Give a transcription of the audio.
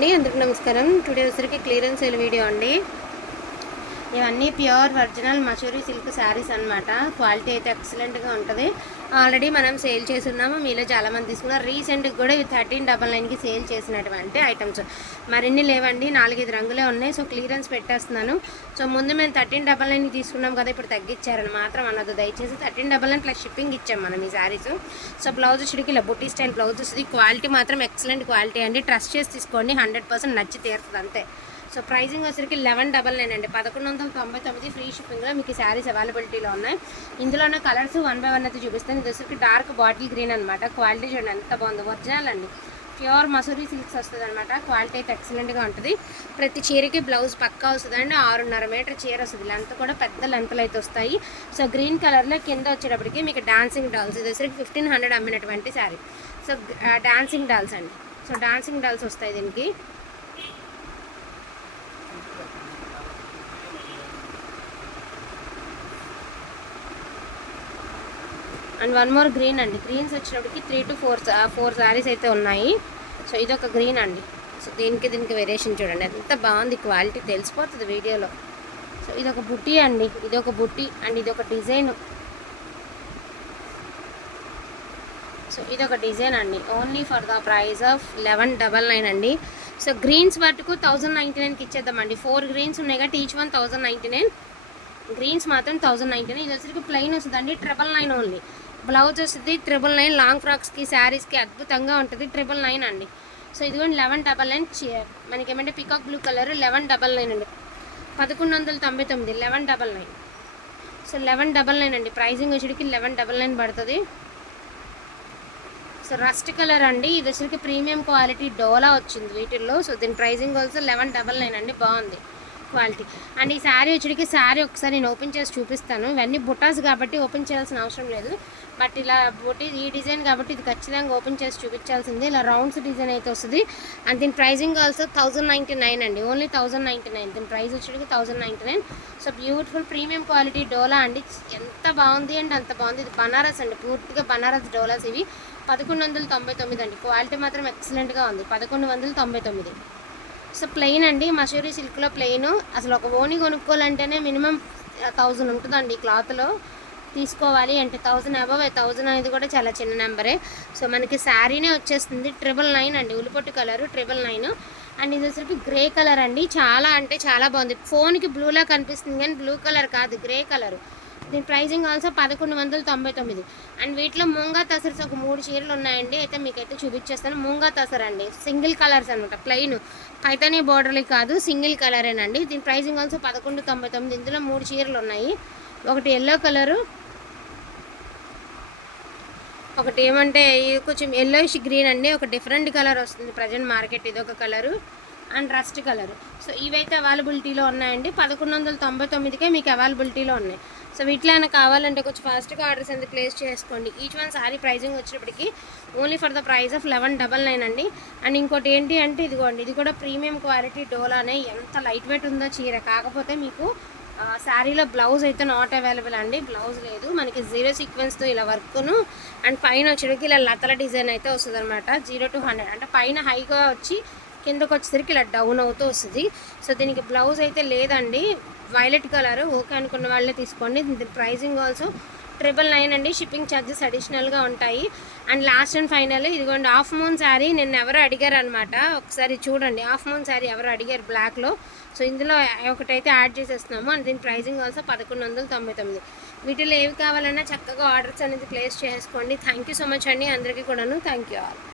అండి నమస్కారం. టుడే వచ్చరికి క్లియరెన్స్ సేల్ వీడియో అండి. ఇవన్నీ pure original Masuri silk saris అనమాట క్వాలిటీ అయితే ఎక్సలెంట్గా ఉంటుంది. ఆల్రెడీ మనం సేల్ చేస్తున్నాము. మీలో చాలామంది తీసుకున్నారు. రీసెంట్గా కూడా ఇవి థర్టీన్ డబల్ నైన్కి సేల్ చేసినటువంటి ఐటమ్స్ మరిన్ని లేవండి. నాలుగైదు రంగులే ఉన్నాయి. సో క్లియరెన్స్ పెట్టేస్తున్నాను. సో ముందు మేము థర్టీన్ డబల్ నైన్కి తీసుకున్నాం కదా ఇప్పుడు తగ్గించారని మాత్రం అన్నది దయచేసి thirteen double nine plus shipping ఇచ్చాం మనం ఈ శారీస్. సో బ్లౌజ్ చిడికి ఇలా బుట్టి స్టైల్ బ్లౌజ్ వస్తుంది క్వాలిటీ మాత్రం ఎక్సలెంట్ క్వాలిటీ అండి. ట్రస్ట్ చేసి తీసుకోండి. హండ్రెడ్ పర్సెంట్ నచ్చి తీరుతుంది అంతే. సో ప్రైజింగ్ వచ్చరికి లెవెన్ డబల్ నైన్ అండి. పదకొండు వందల తొంభై తొమ్మిది ఫ్రీ షిప్పింగ్లో మీకు శారీస్ అవైలబిలిటీలో ఉన్నాయి. ఇందులోనే కలర్స్ వన్ బై వన్ అయితే చూపిస్తాను. ఇది వచ్చరికి డార్క్ బాటిల్ గ్రీన్ అనమాట క్వాలిటీ చూడండి ఎంత బాగుంది. ఒరిజినల్ అండి. ప్యూర్ మసూరీ సిల్క్స్ వస్తుంది అనమాట క్వాలిటీ అయితే ఎక్సలెంట్గా ఉంటుంది. ప్రతి చీరకి బ్లౌజ్ పక్కా వస్తుంది అండి. ఆరున్నర మీటర్ చీర వస్తుంది. లెంత్ కూడా పెద్ద లెంత్లు అయితే వస్తాయి. సో గ్రీన్ కలర్లో కింద వచ్చేటప్పటికి మీకు డాన్సింగ్ డాల్స్ ఇది వచ్చరికి ఫిఫ్టీన్ హండ్రెడ్ అమ్మినటువంటి శారీ సో డాన్సింగ్ డాల్స్ అండి. సో డాన్సింగ్ డాల్స్ వస్తాయి దీనికి. అండ్ వన్ మోర్ గ్రీన్ అండి. గ్రీన్స్ వచ్చినప్పటికి three to four four saris అయితే ఉన్నాయి. సో ఇది ఒక గ్రీన్ అండి. సో దీనికి దీనికి వేరియేషన్ చూడండి. ఎంత బాగుంది క్వాలిటీ తెలిసిపోతుంది వీడియోలో. సో ఇది ఒక బుట్టి అండి. ఇది ఒక బుట్టి అండ్ ఇది ఒక డిజైన్. సో ఇది ఒక డిజైన్ అండి. Only for the price of eleven double nine అండి. సో గ్రీన్స్ వరకు థౌజండ్ నైంటీ నైన్కి ఇచ్చేద్దామండి. ఫోర్ గ్రీన్స్ ఉన్నాయి కాబట్టి each one thousand ninety nine greens మాత్రం థౌజండ్ నైంటీ నైన్ ఇది వచ్చరికి ప్లెయిన్ వస్తుందండి. ట్రిపుల్ నైన్ ఓన్లీ బ్లౌజ్ వస్తుంది ట్రిపుల్ నైన్ లాంగ్ ఫ్రాక్స్కి శారీస్కి అద్భుతంగా ఉంటుంది. ట్రిపుల్ నైన్ అండి. సో ఇదిగోండి లెవెన్ డబల్ నైన్ మనకి ఏమంటే peacock blue colour eleven double nine అండి. పదకొండు వందల తొంభై తొమ్మిది eleven double nine. So eleven double nine అండి. ప్రైజింగ్ వచ్చేటికి లెవెన్ డబల్ నైన్ పడుతుంది. సో రస్ట్ కలర్ అండి. ఇది వచ్చేసరికి ప్రీమియం క్వాలిటీ డోలా వచ్చింది వీటిల్లో. సో దీని pricing also eleven double nine అండి. బాగుంది. క్వాలిటీ. అండ్ ఈ శారీ వచ్చేటికి శారీ ఒకసారి నేను ఓపెన్ చేసి చూపిస్తాను. ఇవన్నీ బుటాస్ కాబట్టి ఓపెన్ చేయాల్సిన అవసరం లేదు. బట్ ఇలా బుట్టి ఈ డిజైన్ కాబట్టి ఇది ఖచ్చితంగా ఓపెన్ చేసి చూపించాల్సింది. ఇలా రౌండ్స్ డిజైన్ అయితే వస్తుంది. అండ్ దీని pricing also thousand ninety nine అండి. Only thousand ninety nine. దీని price వచ్చేటికి thousand ninety nine. So beautiful premium quality డోలా అండి. ఎంత బాగుంది అంటే అంత బాగుంది. ఇది బనారస్ అండి. పూర్తిగా బనారస్ డోలాస్ ఇవి. పదకొండు వందల తొంభై తొమ్మిది అండి. క్వాలిటీ మాత్రం ఎక్సలెంట్గా ఉంది. పదకొండు వందల తొంభై తొమ్మిది. సో ప్లెయిన్ అండి మసూరి సిల్క్లో ప్లెయిన్. అసలు ఒక ఓని కొనుక్కోవాలంటేనే మినిమం థౌజండ్ ఉంటుందండి ఈ క్లాత్లో. తీసుకోవాలి అంటే థౌజండ్ అబవ్ థౌజండ్ అనేది కూడా చాలా చిన్న నెంబరే. సో మనకి శారీనే వచ్చేస్తుంది ట్రిపుల్ నైన్ అండి ఉల్లిపొట్టు కలర్ ట్రిపుల్ నైన్. అండ్ ఇది వచ్చేసరికి గ్రే కలర్ అండి చాలా అంటే చాలా బాగుంది. ఫోన్కి బ్లూలా కనిపిస్తుంది కానీ బ్లూ కలర్ కాదు గ్రే కలర్. దీని ప్రైజింగ్ ఆల్సో పదకొండు వందల తొంభై తొమ్మిది. అండ్ వీటిలో ముంగా తసర్స్ ఒక మూడు చీరలు ఉన్నాయండి. అయితే మీకైతే చూపించేస్తాను ముంగా తసర్ అండి. సింగిల్ కలర్స్ అనమాట ప్లెయిన్ పైతనే బోర్డర్లు కాదు సింగిల్ కలరేనండి. దీని ప్రైజింగ్ ఆల్సో పదకొండు తొంభై తొమ్మిది. ఇందులో మూడు చీరలు ఉన్నాయి. ఒకటి ఎల్లో కలరు ఒకటి ఏమంటే ఇది కొంచెం ఎల్లోయిష్ గ్రీన్ అండి. ఒక డిఫరెంట్ కలర్ వస్తుంది. ప్రజెంట్ మార్కెట్ ఇది ఒక colour. And rust colour. So ఇవైతే అవైలబిలిటీలో ఉన్నాయండి. పదకొండు వందల తొంభై తొమ్మిదికే మీకు అవైలబిలిటీలో ఉన్నాయి. సో వీటిలో అయినా కావాలంటే కొంచెం ఫాస్ట్గా ఆర్డర్స్ అనేది ప్లేస్ చేసుకోండి. ఈచ్ వన్ సారీ ప్రైజింగ్ వచ్చినప్పటికి only for the price of eleven double nine అండి. అండ్ ఇంకోటి ఏంటి అంటే ఇదిగోండి ఇది కూడా ప్రీమియం క్వాలిటీ డోలానే ఎంత లైట్ వెయిట్ ఉందో చీర. కాకపోతే మీకు శారీలో బ్లౌజ్ అయితే నాట్ అవైలబుల్ అండి. బ్లౌజ్ లేదు. మనకి జీరో సీక్వెన్స్తో ఇలా వర్క్ను. అండ్ పైన వచ్చేటికి ఇలా లతల డిజైన్ అయితే వస్తుంది అనమాట జీరో టు హండ్రెడ్. అంటే పైన హైగా వచ్చి కిందకు వచ్చేసరికి ఇలా డౌన్ అవుతూ వస్తుంది. సో దీనికి బ్లౌజ్ అయితే లేదండి. వైలెట్ కలర్ ఓకే అనుకున్న వాళ్ళే తీసుకోండి. దీని ప్రైజింగ్ ఆల్సో ట్రిపుల్ నైన్ అండి. షిప్పింగ్ ఛార్జెస్ అడిషనల్గా ఉంటాయి. అండ్ లాస్ట్ అండ్ ఫైనల్ ఇదిగోండి హాఫ్ మూన్ శారీ నిన్న ఎవరు అడిగారు అనమాట ఒకసారి చూడండి హాఫ్ మూన్ శారీ ఎవరు అడిగారు బ్లాక్లో సో ఇందులో ఒకటైతే యాడ్ చేసేస్తున్నాము. అండ్ దీని ప్రైజింగ్ ఆల్సో పదకొండు వందల తొంభై తొమ్మిది. వీటిలో ఏవి కావాలన్నా చక్కగా ఆర్డర్స్ అనేది ప్లేస్ చేసుకోండి. థ్యాంక్ యూ సో మచ్ అండి. అందరికీ కూడాను థ్యాంక్ యూ ఆల్